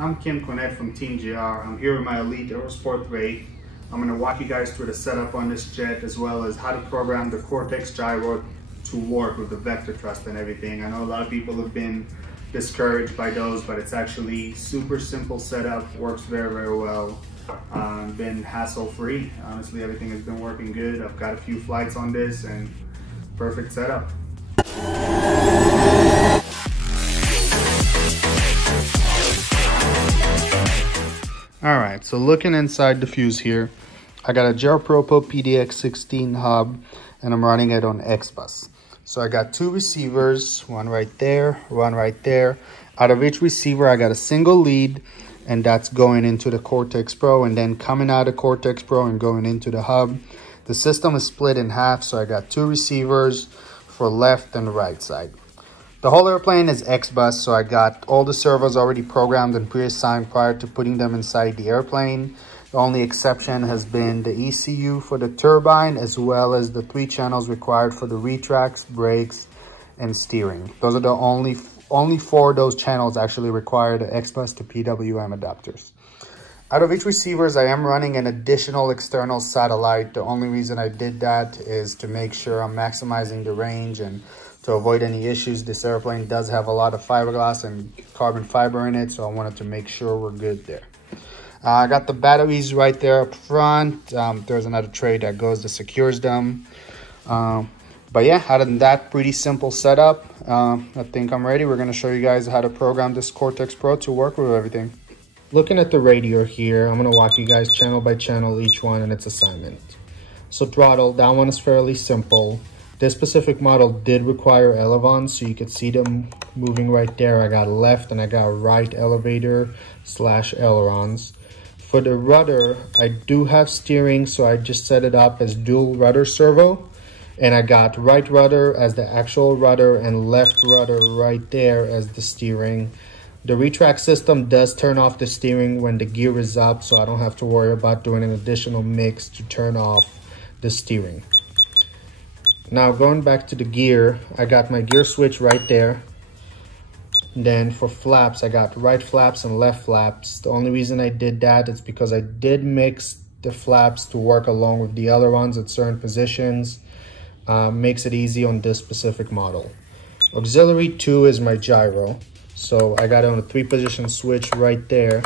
I'm Kim Cornett from Team GR. I'm here with my Elite Aerosport Ray. I'm going to walk you guys through the setup on this jet as well as how to program the Cortex Gyro to work with the vector thrust and everything. I know a lot of people have been discouraged by those, but it's actually super simple setup, works very, very well. Been hassle-free. Honestly, everything has been working good. I've got a few flights on this and perfect setup. Alright, so looking inside the fuse here, I got a GeoPropo PDX16 hub and I'm running it on X-Bus. So I got two receivers, one right there, one right there. Out of each receiver, I got a single lead and that's going into the Cortex Pro and then coming out of Cortex Pro and going into the hub. The system is split in half, so I got two receivers for left and right side. The whole airplane is X-Bus, so I got all the servos already programmed and pre-assigned prior to putting them inside the airplane. The only exception has been the ECU for the turbine, as well as the 3 channels required for the retracts, brakes, and steering. Those are the only 4 of those channels actually require the X-Bus to PWM adapters. Out of each receivers, I am running an additional external satellite. The only reason I did that is to make sure I'm maximizing the range and to avoid any issues. This airplane does have a lot of fiberglass and carbon fiber in it, so I wanted to make sure we're good there. I got the batteries right there up front. There's another tray that goes that secures them. But yeah, other than that, pretty simple setup. I think I'm ready. We're going to show you guys how to program this Cortex Pro to work with everything. Looking at the radio here, I'm going to walk you guys channel by channel each one and its assignment. So throttle, that one is fairly simple. This specific model did require elevons, so you could see them moving right there. I got left and I got right elevator / ailerons. For the rudder, I do have steering, so I just set it up as dual rudder servo. And I got right rudder as the actual rudder and left rudder right there as the steering. The retract system does turn off the steering when the gear is up, so I don't have to worry about doing an additional mix to turn off the steering. Now going back to the gear, I got my gear switch right there. Then for flaps, I got right flaps and left flaps. The only reason I did that is because I did mix the flaps to work along with the ailerons at certain positions. Makes it easy on this specific model. Auxiliary 2 is my gyro. So I got it on a 3-position switch right there.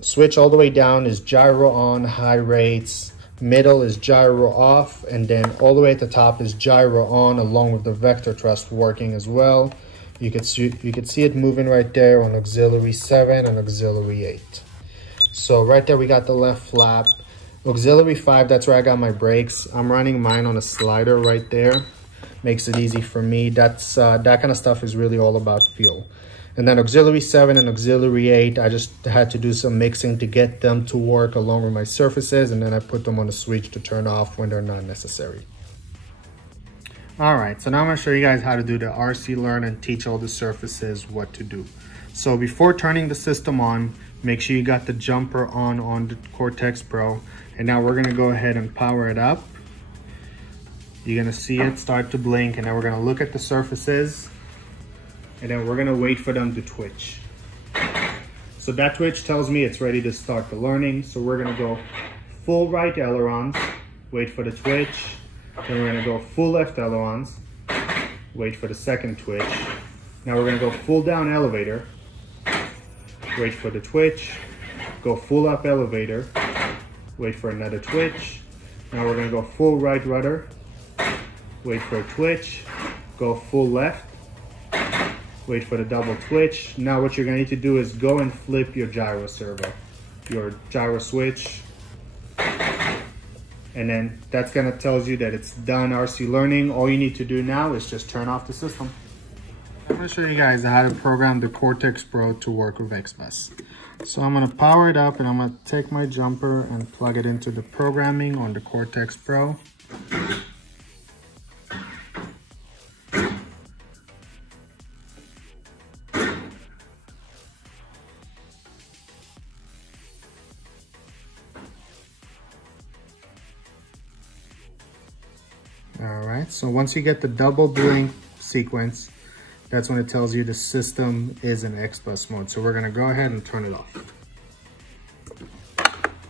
Switch all the way down is gyro on, high rates. Middle is gyro off, and then all the way at the top is gyro on, along with the vector thrust working as well. You could see it moving right there on auxiliary 7 and auxiliary 8. So right there we got the left flap. Auxiliary 5, that's where I got my brakes. I'm running mine on a slider right there. Makes it easy for me. That's that kind of stuff is really all about feel. And then auxiliary 7 and auxiliary 8, I just had to do some mixing to get them to work along with my surfaces, and then I put them on a switch to turn off when they're not necessary. All right, so now I'm gonna show you guys how to do the RC learn and teach all the surfaces what to do. So before turning the system on, make sure you got the jumper on the Cortex Pro. And now we're gonna go ahead and power it up. You're gonna see it start to blink, and then we're gonna look at the surfaces. And then we're gonna wait for them to twitch. So that twitch tells me it's ready to start the learning. So we're gonna go full right ailerons, wait for the twitch. Then we're gonna go full left ailerons, wait for the second twitch. Now we're gonna go full down elevator, wait for the twitch, go full up elevator, wait for another twitch. Now we're gonna go full right rudder, wait for a twitch, go full left, wait for the double twitch. Now what you're gonna need to do is go and flip your gyro servo, your gyro switch. And then that's gonna tell you that it's done RC learning. All you need to do now is just turn off the system. I'm gonna show you guys how to program the Cortex Pro to work with X-Bus. So I'm gonna power it up and I'm gonna take my jumper and plug it into the programming on the Cortex Pro. All right, so once you get the double blink sequence, that's when it tells you the system is in X-Bus mode. So we're gonna go ahead and turn it off.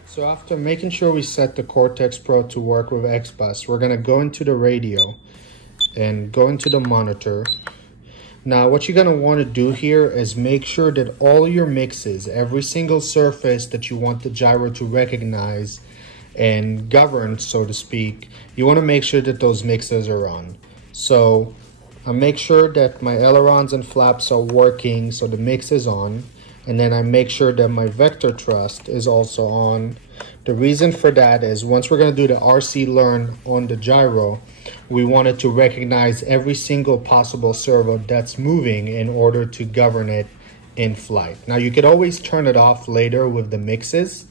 So after making sure we set the Cortex Pro to work with X-Bus, we're gonna go into the radio and go into the monitor. Now what you're gonna wanna do here is make sure that all your mixes, every single surface that you want the gyro to recognize and govern, so to speak, you wanna make sure that those mixes are on. So I make sure that my ailerons and flaps are working, so the mix is on. And then I make sure that my vector thrust is also on. The reason for that is once we're gonna do the RC learn on the gyro, we wanted to recognize every single possible servo that's moving in order to govern it in flight. Now you could always turn it off later with the mixes,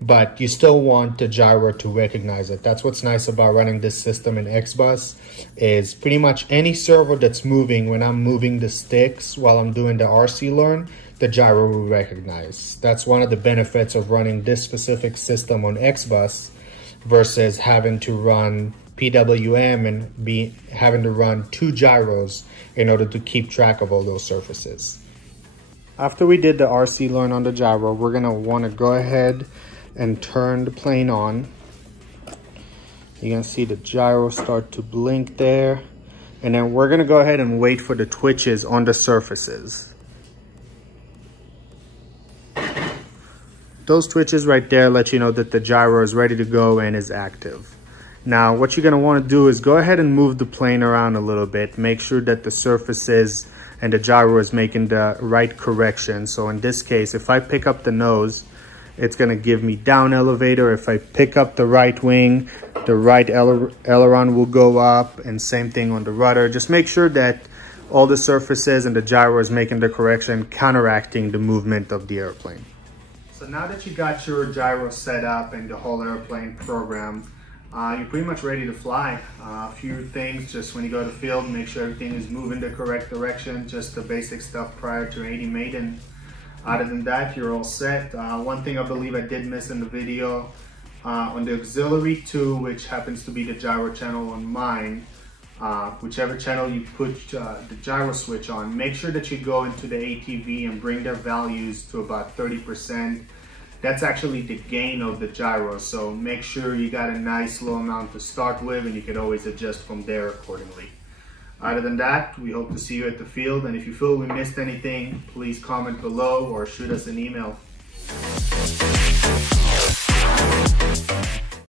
but you still want the gyro to recognize it. That's what's nice about running this system in X-Bus, is pretty much any servo that's moving when I'm moving the sticks while I'm doing the RC learn, the gyro will recognize. That's one of the benefits of running this specific system on X-Bus versus having to run PWM and having to run 2 gyros in order to keep track of all those surfaces. After we did the RC learn on the gyro, we're gonna wanna go ahead and turn the plane on. You're gonna see the gyro start to blink there. And then we're gonna go ahead and wait for the twitches on the surfaces. Those twitches right there let you know that the gyro is ready to go and is active. Now, what you're gonna wanna do is go ahead and move the plane around a little bit. Make sure that the surfaces and the gyro is making the right correction. So in this case, if I pick up the nose, it's gonna give me down elevator. If I pick up the right wing, the right aileron will go up, and same thing on the rudder. Just make sure that all the surfaces and the gyro is making the correction, counteracting the movement of the airplane. So now that you got your gyro set up and the whole airplane programmed, you're pretty much ready to fly. A few things, just when you go to the field, make sure everything is moving the correct direction, just the basic stuff prior to 80 maiden. Other than that, you're all set. One thing I believe I did miss in the video, on the auxiliary 2, which happens to be the gyro channel on mine, whichever channel you put the gyro switch on, make sure that you go into the ATV and bring their values to about 30%. That's actually the gain of the gyro, so make sure you got a nice low amount to start with, and you can always adjust from there accordingly. Other than that, we hope to see you at the field, and if you feel we missed anything, please comment below or shoot us an email.